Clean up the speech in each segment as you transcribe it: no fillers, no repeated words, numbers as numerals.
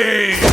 assembly!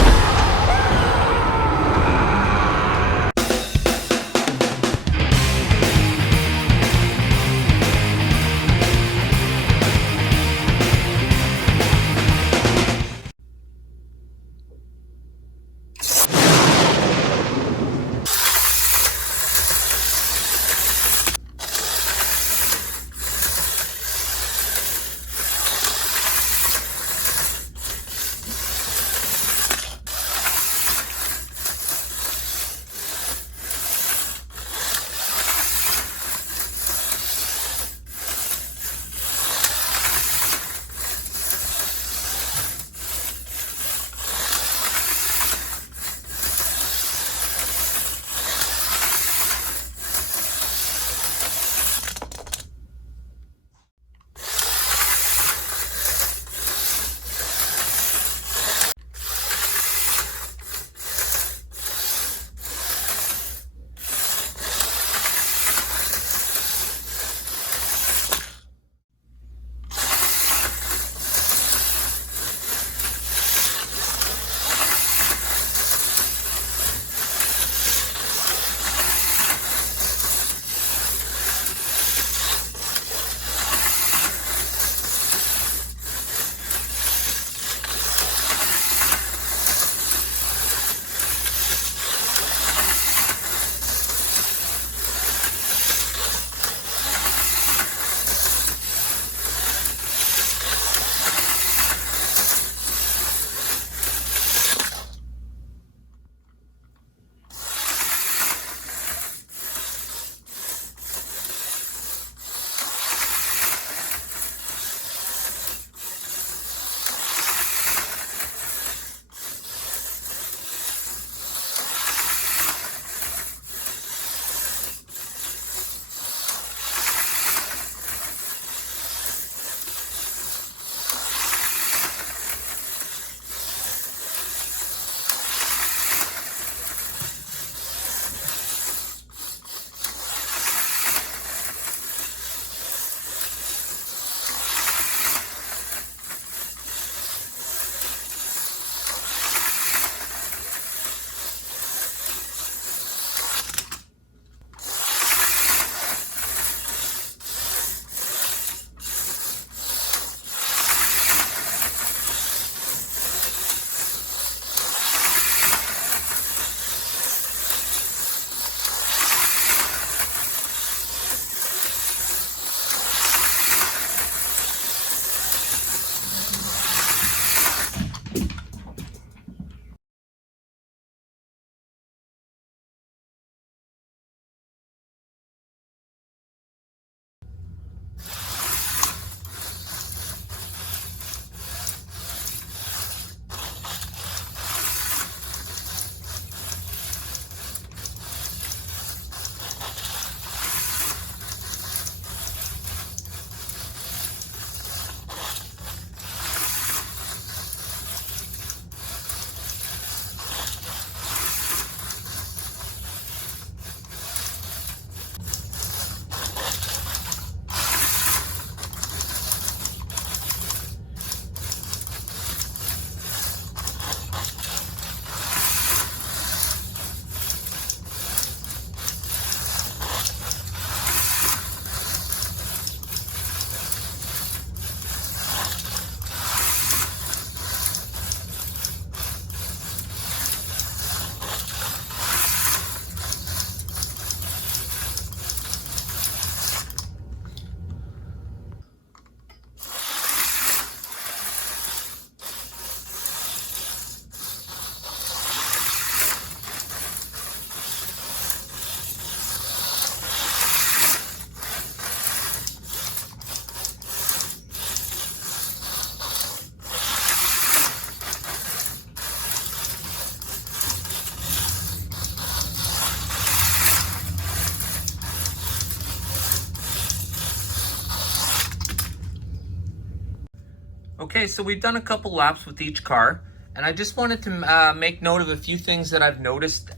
Okay, so we've done a couple laps with each car, and I just wanted to make note of a few things that I've noticed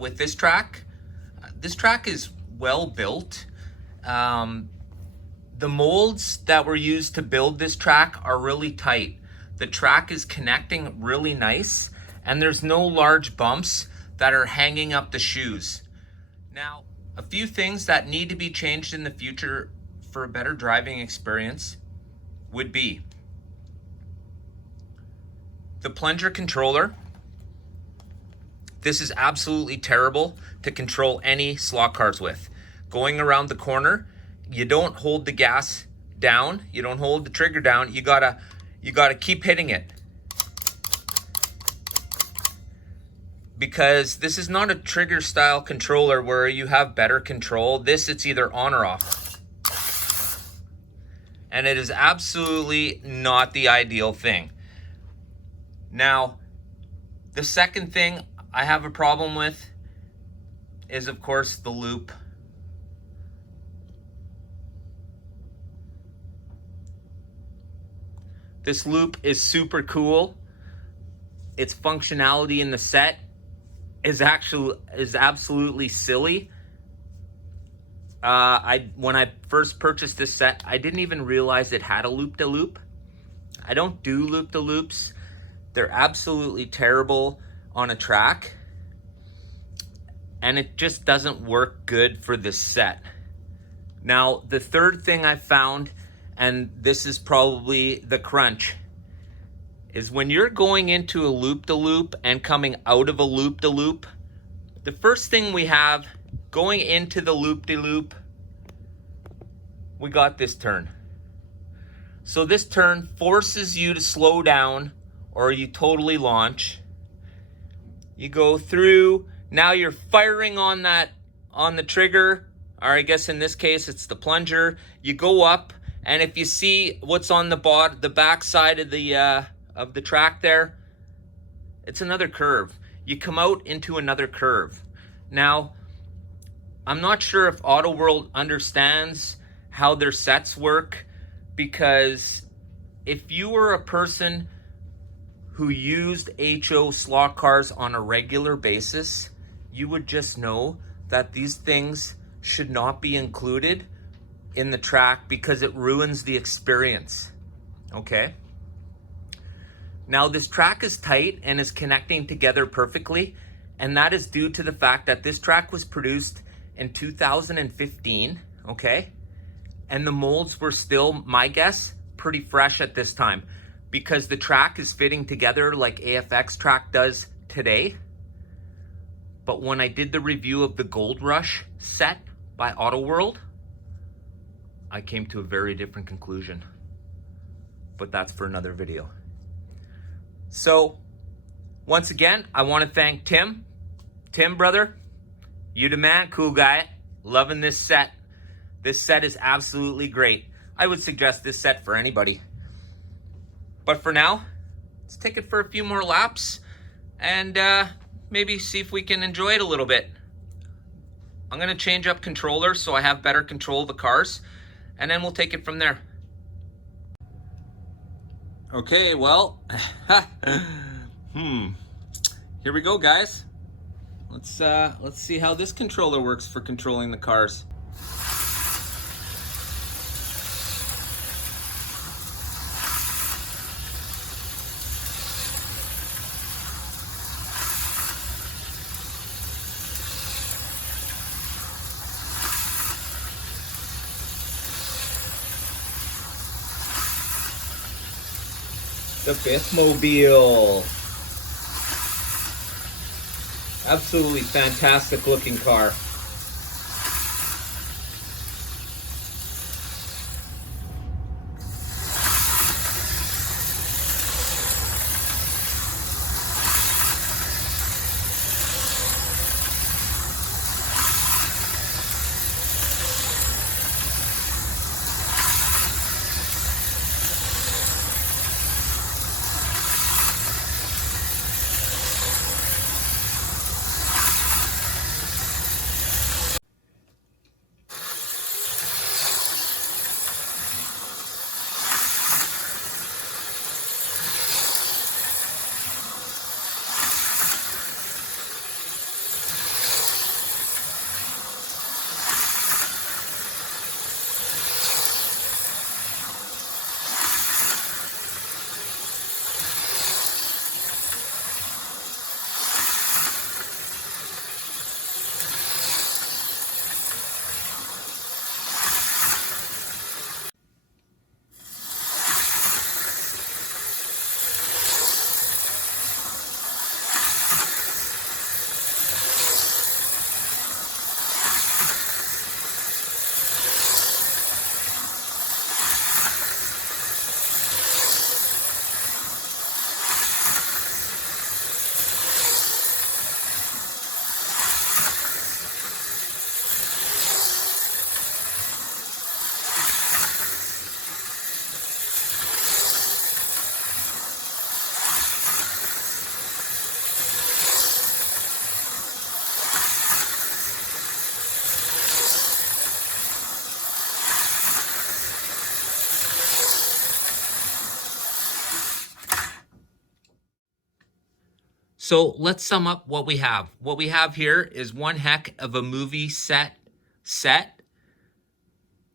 with this track. This track is well built. The molds that were used to build this track are really tight. The track is connecting really nice, and there's no large bumps that are hanging up the shoes. Now, a few things that need to be changed in the future for a better driving experience would be the plunger controller. This is absolutely terrible to control any slot cars with. Going around the corner, you don't hold the gas down, you don't hold the trigger down, you gotta keep hitting it. Because this is not a trigger style controller where you have better control. This, it's either on or off. And it is absolutely not the ideal thing. Now, the second thing I have a problem with is, of course, the loop. This loop is super cool. Its functionality in the set is absolutely silly. When I first purchased this set, I didn't even realize it had a loop-de-loop. I don't do loop-de-loops. They're absolutely terrible on a track, and it just doesn't work good for this set. Now, the third thing I found, and this is probably the crunch, is when you're going into a loop-de-loop and coming out of a loop-de-loop, the first thing we have going into the loop-de-loop, we got this turn. So this turn forces you to slow down or you totally launch. You go through, now you're firing on the trigger, or I guess in this case it's the plunger. You go up, and if you see what's on the back side of the track there, it's another curve. You come out into another curve. Now, I'm not sure if Auto World understands how their sets work, because if you were a person who used HO slot cars on a regular basis, you would just know that these things should not be included in the track because it ruins the experience, okay? Now, this track is tight and is connecting together perfectly, and that is due to the fact that this track was produced in 2015, okay? And the molds were still, my guess, pretty fresh at this time, because the track is fitting together like AFX track does today. But when I did the review of the Gold Rush set by Auto World, I came to a very different conclusion. But that's for another video. So, once again, I want to thank Tim. Tim, brother, you the man, cool guy. Loving this set. This set is absolutely great. I would suggest this set for anybody. But for now, let's take it for a few more laps and maybe see if we can enjoy it a little bit. I'm going to change up controllers so I have better control of the cars, and then we'll take it from there. Okay, well, here we go, guys. Let's see how this controller works for controlling the cars. The Bithmobile. Absolutely fantastic looking car. So let's sum up what we have. What we have here is one heck of a movie set.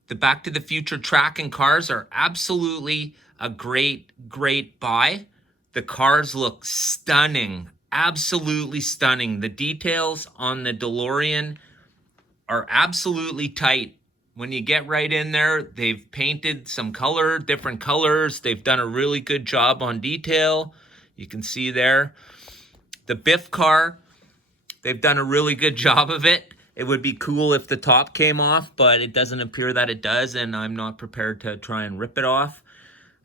The Back to the Future track and cars are absolutely a great buy. The cars look stunning, absolutely stunning. The details on the DeLorean are absolutely tight. When you get right in there, they've painted some color, different colors. They've done a really good job on detail. You can see there. The Biff car, they've done a really good job of it. It would be cool if the top came off, but it doesn't appear that it does, and I'm not prepared to try and rip it off.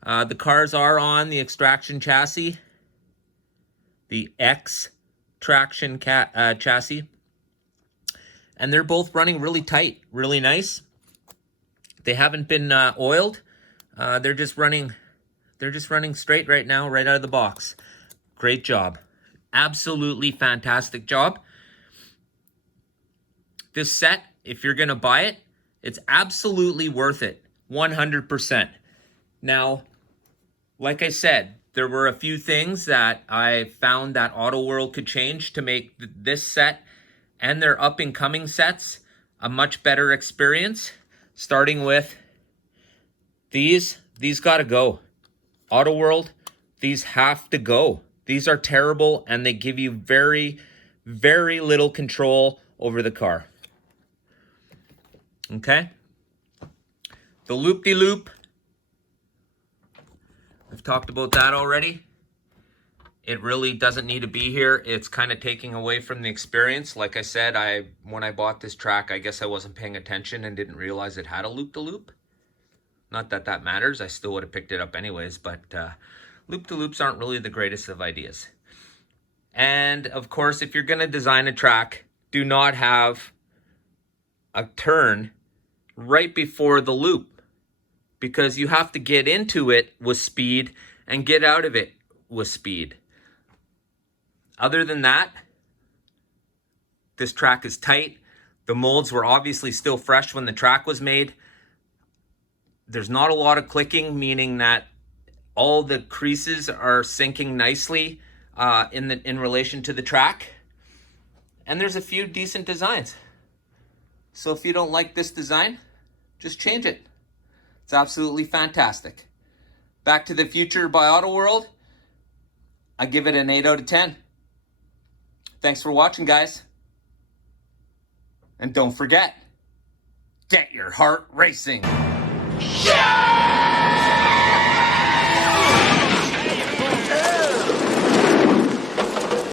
The cars are on the extraction chassis, the X traction chassis, and they're both running really tight, really nice. They haven't been oiled. They're just running straight right now, right out of the box. Great job. Absolutely fantastic job. This set, if you're going to buy it, it's absolutely worth it. 100%. Now, like I said, there were a few things that I found that Auto World could change to make this set and their up-and-coming sets a much better experience. Starting with these got to go. Auto World, these have to go. These are terrible, and they give you very, very little control over the car. Okay? The loop-de-loop, I've talked about that already. It really doesn't need to be here. It's kind of taking away from the experience. Like I said, when I bought this track, I guess I wasn't paying attention and didn't realize it had a loop-de-loop. Not that that matters. I still would have picked it up anyways, but loop-de-loops aren't really the greatest of ideas. And of course, if you're going to design a track, do not have a turn right before the loop, because you have to get into it with speed and get out of it with speed. Other than that, this track is tight. The molds were obviously still fresh when the track was made. There's not a lot of clicking, meaning that all the creases are sinking nicely in relation to the track. And there's a few decent designs. So if you don't like this design, just change it. It's absolutely fantastic. Back to the Future by Auto World, I give it an 8 out of 10. Thanks for watching, guys. And don't forget, get your heart racing. Yeah!